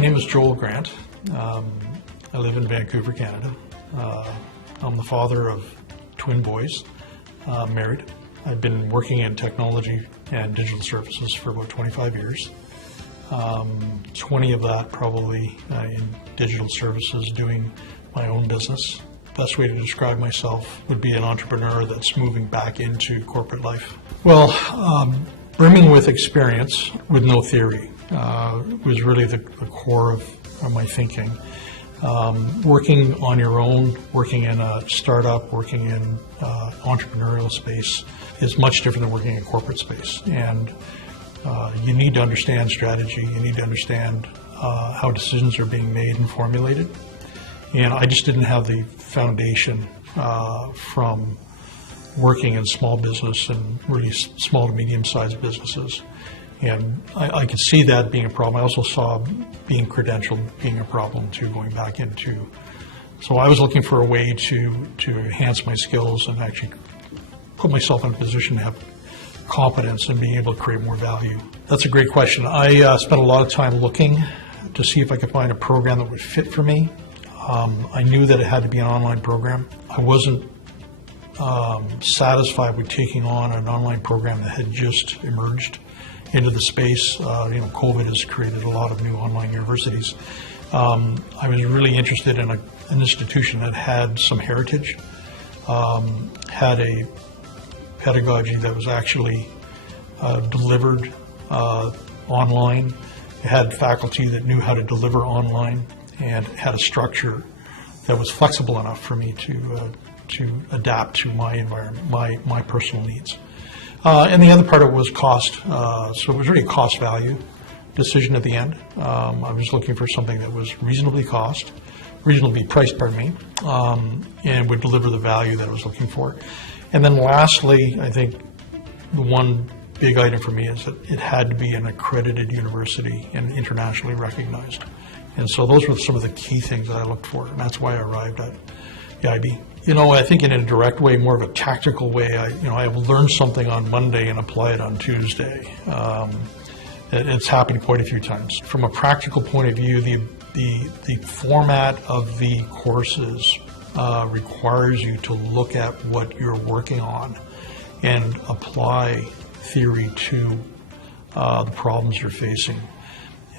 name is Joel Grant. I live in Vancouver, Canada. I'm the father of twin boys, married. I've been working in technology and digital services for about 25 years. 20 of that probably in digital services, doing my own business. Best way to describe myself would be an entrepreneur that's moving back into corporate life. Well, brimming with experience with no theory was really the core of my thinking. Working on your own, working in a startup, working in entrepreneurial space is much different than working in corporate space. And you need to understand strategy, you need to understand how decisions are being made and formulated. And I just didn't have the foundation from working in small business and really small to medium-sized businesses. And I could see that being a problem. I also saw being credentialed being a problem too, going back into. So I was looking for a way to enhance my skills and actually put myself in a position to have competence and being able to create more value. That's a great question. I spent a lot of time looking to see if I could find a program that would fit for me. I knew that it had to be an online program. I wasn't satisfied with taking on an online program that had just emerged into the space. COVID has created a lot of new online universities. I was really interested in an institution that had some heritage, had a pedagogy that was actually delivered online. It had faculty that knew how to deliver online, and had a structure that was flexible enough for me to adapt to my environment, my personal needs. And the other part of it was cost. So it was really a cost value decision at the end. I was looking for something that was reasonably priced, and would deliver the value that I was looking for. And then lastly, I think the one big item for me is that it had to be an accredited university and internationally recognized. And so those were some of the key things that I looked for, and that's why I arrived at the AIB. I think in a direct way, more of a tactical way, I will learn something on Monday and apply it on Tuesday. It's happened quite a few times. From a practical point of view, the format of the courses requires you to look at what you're working on and apply theory to the problems you're facing.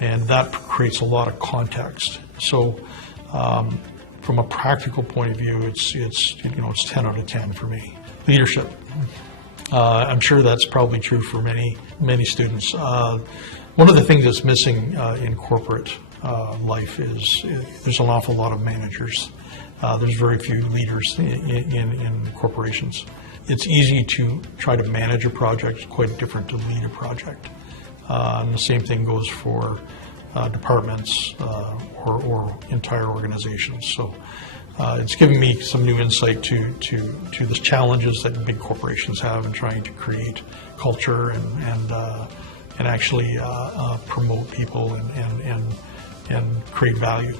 And that creates a lot of context. So from a practical point of view, it's 10 out of 10 for me. Leadership. I'm sure that's probably true for many students. One of the things that's missing in corporate life is there's an awful lot of managers. There's very few leaders in corporations. It's easy to try to manage a project. It's quite different to lead a project. And the same thing goes for departments or entire organizations. So it's given me some new insight to the challenges that big corporations have in trying to create culture and actually promote people and create value.